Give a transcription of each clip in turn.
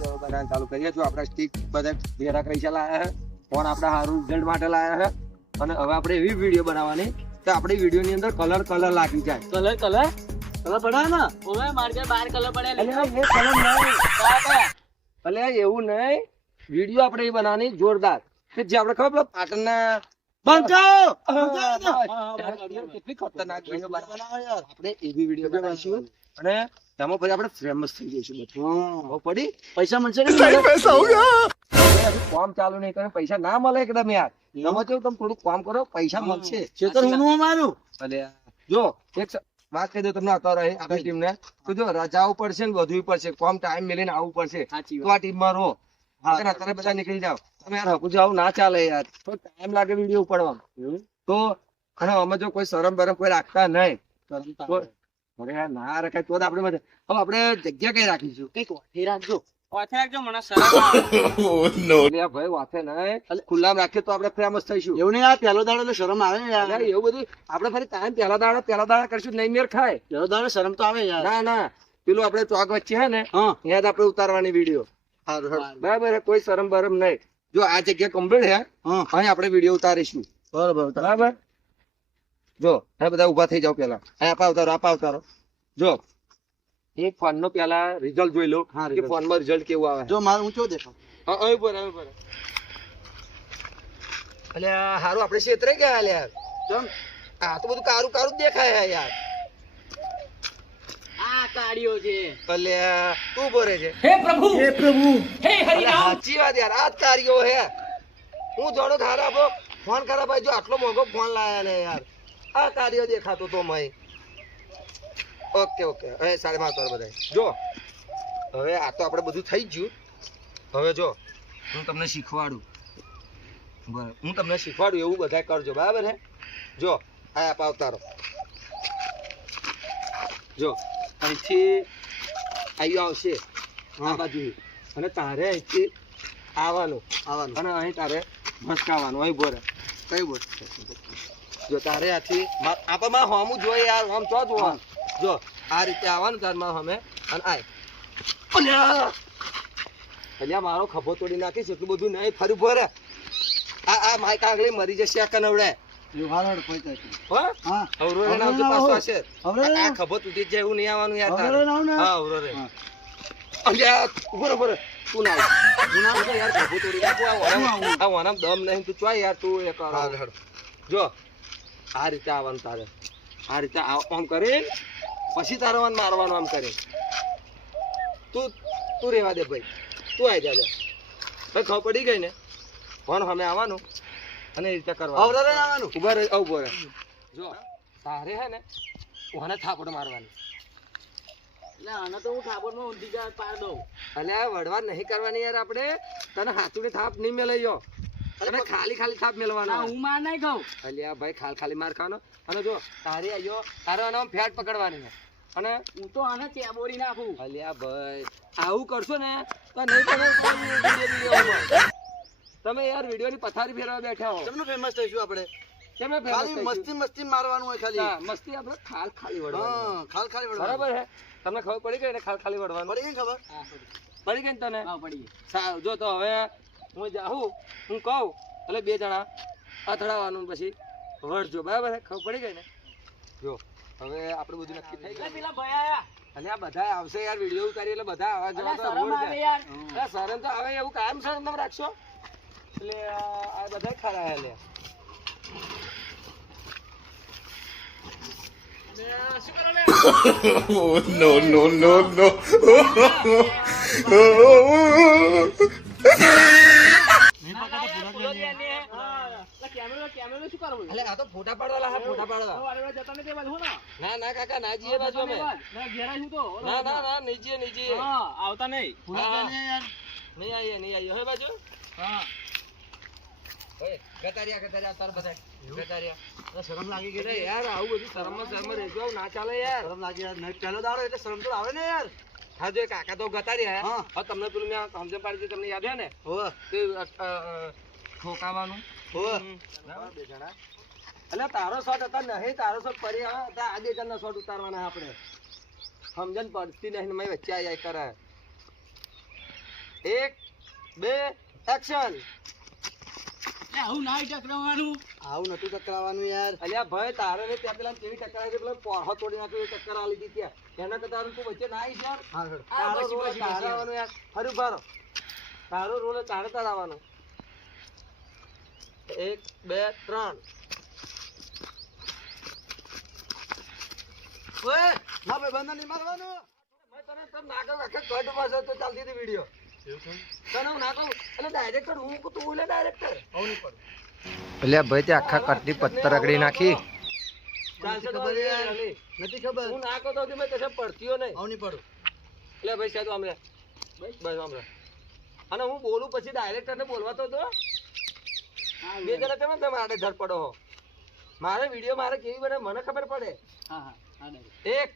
બનાવવાનું ચાલુ કરીએ. જો આપણા સ્ટીક બધા ભેરા પૈસા લાયા છે, ફોન આપણા સારું રિઝલ્ટ માટે લાયા છે. અને હવે આપણે એવી વિડીયો બનાવવાની કે આપણી વિડીયો ની અંદર કલર લાગી જાય. કલર પડે ને? ઓવે માર જે 12 કલર પડે અલે એ કલર નહીં. અલે એવું નહીં, વિડીયો આપણે એ બનાવવાની જોરદાર કે જે આપણે ખબર પાટણના કેટલી ખતરનાક વિડીયો બનાવવાની. આપણે એવી વિડીયો બનાવીશું અને તેમાં પછી આપણે ફેમસ થઈ જઈશું. બધું પડી પૈસા મળશે કે કામ ચાલુ નહીં કરે, પૈસા ના મળે એકદમ યાર. તમે કેવું તમે થોડું કામ કરો, પૈસા મળશે. ખેતર હું મારું. અલે જો એક વાત કહી દો તમને અત્યારે આપણી ટીમ ને તો જો રજાઓ પડશે ને બધું પડશે, કામ ટાઈમ મેળવીને આવવું પડશે. તો આ ટીમમાં રહો. અત્યારે બધા નીકળી જાઓ. તમે યાર હકુ જાવ ના ચાલે યાર, તો ટાઈમ લાગે વિડીયો ઉપાડવામાં. તો અને અમે જો કોઈ શરમ બરમ કોઈ રાખતા નહીં ના રખાય તો આપણે હવે આપણે જગ્યા કઈ રાખીશું? કઈક વાઠી રાખજો મને ભાઈ વાથે નહીં, ખુલ્લામાં રાખીએ તો આપણે ફેમસ થઈશું. એવું નહીં, આ પહેલો દાડો એટલે શરમ આવે ને યાર. એવું બધું આપણે ફરી ટાઈમ પહેલા દાડા કરશું નહીં મેર ખાય. પહેલો દાડો શરમ તો આવે યાર. ના પેલું આપણે ચોક વચ્ચે છે ને યાદ આપણે ઉતારવાની વિડીયો. બરાબર, કોઈ શરમ બરમ નહીં. જો આ જગ્યા કમ્પ્લીટ છે, અહીં આપણે વિડીયો ઉતારીશું. બરાબર. જો હવે બધા ઉભા થઈ જાવ. પેલા આપા ઉતારો. જો એક ફોન નો પેલા રિઝલ્ટ જોઈ લો કે ફોન માં રિઝલ્ટ કેવું આવે. જો મારું ઊંચો દેખાવ. એટલે હારું આપણે ક્ષેત્રે ગયા યાર. આ તો બધું કારું કારું જ દેખાય યાર. આ કાળિયો છે. અલ્યા તું બોરે છે. હે પ્રભુ હે હરિ રામ. સાચી વાત યાર, આ જ કારિયો હે. હું જોડો ખરાબ ફોન ખરાબ જો આટલો મોંઘો ફોન લાયા ને યાર. આ કારિયો દેખાતો તો મય. ઓકે હવે સાડે માં બધા જો હવે આ તો આપણે બધું થઈ ગયું. હવે જો હું તમને શીખવાડું એવું બધા કરજો. બરાબર હે? જો આ આપા ઉતારો. જો અહીંથી આયુ આવશે આ બાજુ અને તારે અહીંથી આવવાનું અને અહીં તારે મસ્કાવાનું. અહીં બોરે કઈ બોર જો તારે આથી આપા હોમું જોઈએ યાર. હોમ તો જોવા. જો આ રીતે આવવાનું તારમાં અમે અને આય મારો ખભો તોડી નાખીશ એટલું બધું નહીં ફરી ભરે. આ માય કાગળી મરી જશે આ કનવડે. આ ખભો તૂટી જાય એવું નહીં આવવાનું યાર. તું ના યાર ખભો તોડી નાખું દમ નહીં. તું ચોય યાર તું એક જો આ રીતે આવવાનું તારે. આ રીતે આમ કરી પછી તારે મારવાનું આમ કરી. તું રેવા દે ભાઈ, તું આવી જા. ભાઈ ખબર પડી ગઈ ને કોણ અમે આવવાનું અને એ રીતે કરવાનું. ઉભા રહે. જો તારે હે ને ઓને થાપડ મારવાની. એટલે આને તો હું થાપડમાં ઊંધી જાય પાર દઉં. અને આ વડવા નહીં કરવાની યાર. આપણે તને હાથુડી થાપ નહીં મેલાયો અને ખાલી થાપ મેલવાના. હું માર નહીં ખાઉં. અલ્યા ભાઈ ખાલી માર ખાવાનો. અને જો તારે આવ્યો તારે આને ફેટ પકડવાની છે અને હું તો આને ચેબોરી નાખું. અલ્યા ભાઈ આવું કરશો ને તો નહીં તમે યાર વિડીયો ની પથારી ફેરવા બેઠા હો. કેમનું ફેમસ થઈશું આપણે? ખાલી મસ્તી મારવાનું હોય. ખાલી મસ્તી આપણે ખાલી વળવાનું. ખાલી બરાબર હે? તમને ખબર પડી ગઈ ને ખાલી વળવાનું? પડી ગઈ ખબર? પડી ગઈ ને તને? હા પડી ગઈ. સારું જો તો હવે હું જાઉં, હું કહું એટલે બે જણા અથડાવાનું પછી વળજો. બરાબર હે? ખબર પડી ગઈ ને? જો હવે આપણે બધું નક્કી થઈ ગયું. પેલા ભાઈ આયા અને આ બધા આવશે યાર વિડીયો ઉતારી એટલે બધા આવા જવા તો શરમ આવે યાર. શરમ તો આવે એવું કાયમ શરમ તમે રાખશો એટલે આ બધા ખરા હે લે. શું કરો લે? No. કેમેરો શું કરવું? એટલે આ તો ફોટા પાડવાલા હે. ફોટા પાડવા ના કાકા ના જીએ બાજુ અમે. ના નહીં જીએ. આવતા નહીં. નહીં આવીએ હે બાજુ. ગતારિયા તાર બધા ગતારિયા. શરમ લાગી ગઈ એટલે યાર આવું બધું શરમ રહેજો. આવું ના ચાલે યાર. શરમ લાગી યાર. પહેલો દાડો એટલે શરમ તો આવે ને યાર. હા જો કાકા તો ગતારિયા. હવે તમને પેલું મેં સમજણ પાડી તમને યાદ હે ને? ઠોકાવાનું. બે જણા એટલે તારો શોટ હતા નહીં. તારો શોટ ફરી આ બે જણના શોટ ઉતારવાના આપણે. સમજણ પડતી નહીં. મેં વચ્ચે આયા કરે 1 2 એક્શન. આવું નતું ટકરાવાનું યાર. અલ્યા ભાઈ તારે ને ત્યાં પેલા કેવી ટકરાઈ છે, પેલા પોહો તોડી નાખ્યો એ ટક્કર આલી હતી ત્યાં. એના કરતા તું વચ્ચે ના આવીશ યાર. તારો રોલ તારે આવવાનો યાર. ફરી ઉભા રહો. તારો રોલ તારે આવવાનો. 1 2 3. ઓય ના ભાઈ બંધ નહીં મારવાનું. મેં તને તમ નાખો આખા કટમાં છે તો ચાલતી હતી વિડિયો. તને હું નાખો એટલે ડાયરેક્ટર હું તું બોલે ડાયરેક્ટર. એટલે ભાઈ તે આખા કટની પત્તર રગડી નાખી. ચાલશે તો ખબર હવે યાર. હાલી. નથી ખબર. હું નાખો તો મેં કશે પડતીઓ નહીં. આવું નહીં પડું. એટલે ભાઈ સાહેબ આમ રે. બસ આમ રે. અને હું બોલું પછી ડાયરેક્ટરને બોલવા તો દો. બે જણા તમે આડે ધર પડો હો. મારે વિડિયો મારે કેવી બને મને ખબર પડે. 1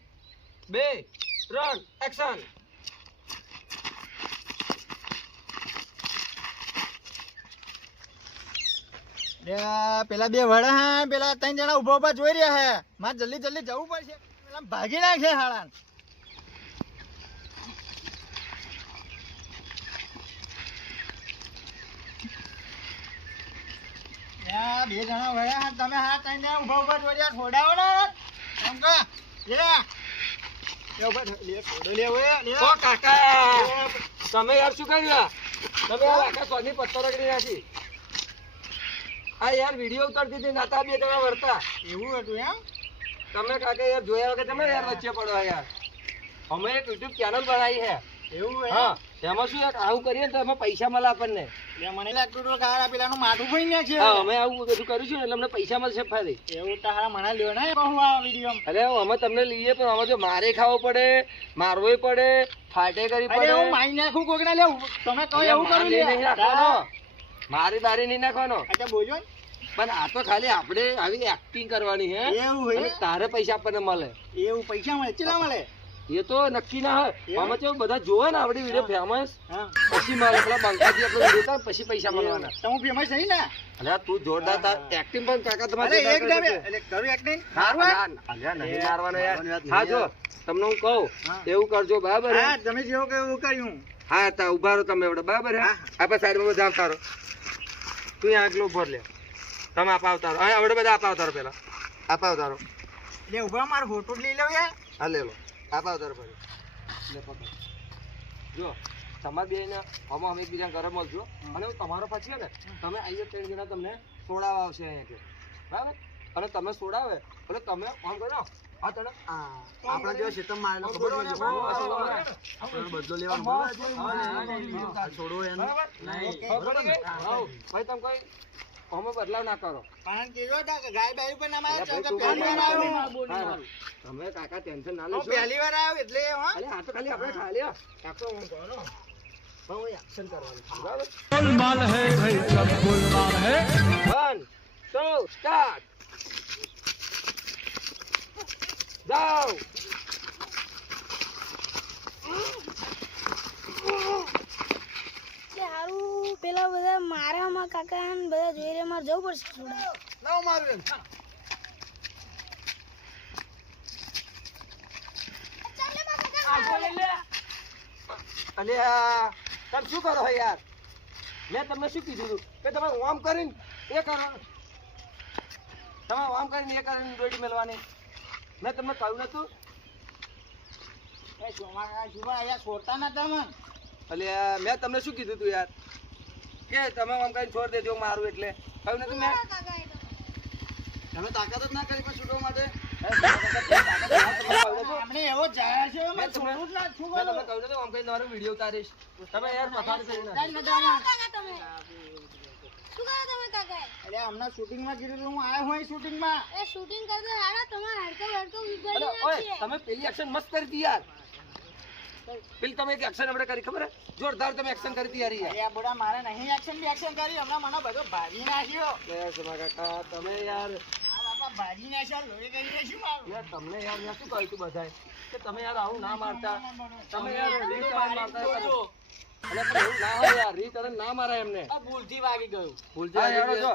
2 3 એક્શન. પેલા બે વડા હે પેલા 3 જણા ઉભા ઉભા જોઈ રહ્યા હે. મારે જલ્દી જલ્દી જવું પડશે. પેલા ભાગી નાખે હાળાન. બે જણા વડા તમે હા 3 જણા ઉભા ઉભા જોઈ રહ્યા છોડાવો ને. એમ કે ઓ કાકા તમે યાર શું કર્યું? તમે યાર આખા સોની પત્તર રગડી નાખી. આ યાર વિડિયો ઉતારતી હતી નાતા બે જણા વળતા. એવું હતું એમ? તમે કાકા યાર જોયા વગર તમે યાર વચ્ચે પડો યાર. અમે એક યુટ્યુબ ચેનલ બનાવી છે. એવું હા એમાં શું યાર આવું કરીએ ને તો એમાં પૈસા મળે આપણને. મને લાગતું હતું કે આ પેલાનું માથું ભાઈ ને છે. હા અમે આવું બધું કર્યું છે ને એટલે અમને પૈસા મળશે ફરી. એવું તો હા મને લ્યો ને કહું આ વિડિયો. અરે અમે તમને લઈએ પણ અમે જો મારે ખાવો પડે, મારવોય પડે, ફાટે કરી પડે. અરે હું માઈ નાખું કોક ના લેવું. તમે કહો એવું કરું મારી નહીં નાખવાનો. મારી બારી નહીં નાખવાનો. અચ્છા બોલજો ને. પણ આ તો ખાલી આપણે આવી એક્ટિંગ કરવાની હે. એવું હોય અને તારે પૈસા આપણને મળે. એવું પૈસા મળે કેટલા મળે? એ તો નક્કી ના હોય. આમાં તો બધા જોવે ને આપણી વિડીયો ફેમસ હા પછી મળે. પેલા બંકાજી આપણે વિડીયો ઉતારે પછી પૈસા મળવાના. તો હું ફેમસ નહીં ને? અલ્યા તું જોરદાર તાર એક્ટિંગ પણ કાકા તમારે અરે એક ડાબે એટલે કરું એક્ટિંગ અલ્યા નહીં મારવાનો યાર. હા જો તમને હું કહું એવું કરજો બરાબર હે? હા તમે જેવો કે એવું કર્યું. હા તા ઉભા રહો તમે એવડે બરાબર હે? આપણે સાઈડમાં બધા આવતા રહો. તું અહીંયા આગળ ઉભો લે. તમે આપ આવતા રહો. હા આવડે બધા આપ આવતા રહો. પેલા આપ આવતા રહો. લે ઉભા મારો ફોટો લઈ લઉં યાર. હા લે લો આપ આવતા રહો ફરી. લે પકડ. જો તમારે બે ને આમાં અમે એકબીજા ઘરે મળજો અને તમારો પછી ને તમે આવીએ 3 જણા તમને સોડાવા આવશે અહીંયાથી બરાબર. અને તમે સોડાવે એટલે તમે આમ કરો હા તને આપણા જેવો શેતમ મારેલો ખબર હોય ને? આપણને બદલો લેવાનો છોડો એને. ભાઈ તમે કોઈ અમે બદલાવ ના કરો. કારણ કે જો ગાય બાય ઉપર ના મારે અરે તો ભાઈ, પહેલી વાર આવ્યો. હા, તમે કાકા ટેન્શન ના હું લેશો. પહેલી વાર આવ્યો એટલે હો. અરે આ તો ખાલી આપણે ખાલી આખો હું કરો પણ હું એક્શન કરવાનું છે બરાબર. 1 2 સ્ટાર્ટ. જાઓ. હારું પેલા બધા મારામાં કાકા ને બધા જોઈ રહ્યા મારે જવું પડશે થોડા. લાવ મારું એમ. અલ્યા તમે શું કરો યાર? મેં તમને શું કીધું હતું કે તમે ઓમ કરીને એ કરો. તમે ઓમ કરીને એ કરીને દોડી મેળવાની. મેં તમને કહ્યું નતું? એ સોમા જીવા આયા છોડતા નતા મન. અલ્યા મેં તમને શું કીધું તું યાર કે તમે ઓમ કરીને છોડ દેજો મારું એટલે કહ્યું નતું મેં? તમે તાકાત જ ના કરી પણ છૂટવા માટે. મેં આપણે એવો જાય છે તમને છોડવું જ ના છું કહ્યું નતું ઓમ કરીને તમારો વિડીયો ઉતારીશ. તમે યાર પથારી કરી નાખી. શું કરો તમે કાકા? અરે હમણાં શૂટિંગ માં કીધું હું આવ્યો હોય શૂટિંગ માં. એ શૂટિંગ કરતા હારા તમારા હડકો અરે વિગાડી ઓય નાખીએ. તમે પેલી એક્શન મસ્ત કરી હતી યાર. પેલી તમે એક એક્શન આપણે કરી ખબર હે? જોરદાર તમે એક્શન કરી હતી યાર યાર. અરે આ બોડા મારે નહીં એક્શન બી એક્શન કરી હમણાં મને બધો ભાજી નાખ્યો. યાર સમા કાકા તમે યાર આ બાપા ભાજી નાખ્યા લોહી કરી નાખ્યું મારું. યાર તમને યાર મેં શું કહ્યું તું બધાય કે તમે યાર આવું ના મારતા. તમે યાર રીટર્ન મારતા હતા. અરે પણ એવું ના હોય યાર રીટર્ન ના મારાય એમને. આ ભૂલથી વાગી ગયું. ભૂલથી યાર જો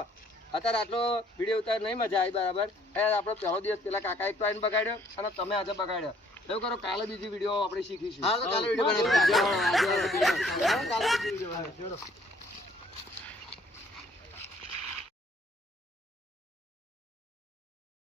અત્યારે આટલો વિડીયો ઉતાર નહીં મજા આવી બરાબર. યાર આપણો પહેલો દિવસ પેલા કાકા એક ટાઈમ બગાડ્યો અને તમે આજે બગાડ્યો. એવું કરો કાલે બીજી વિડીયો આપણે શીખીશું. હા તો કાલે વિડિયો બનાવીશું. આજે આવે ચડો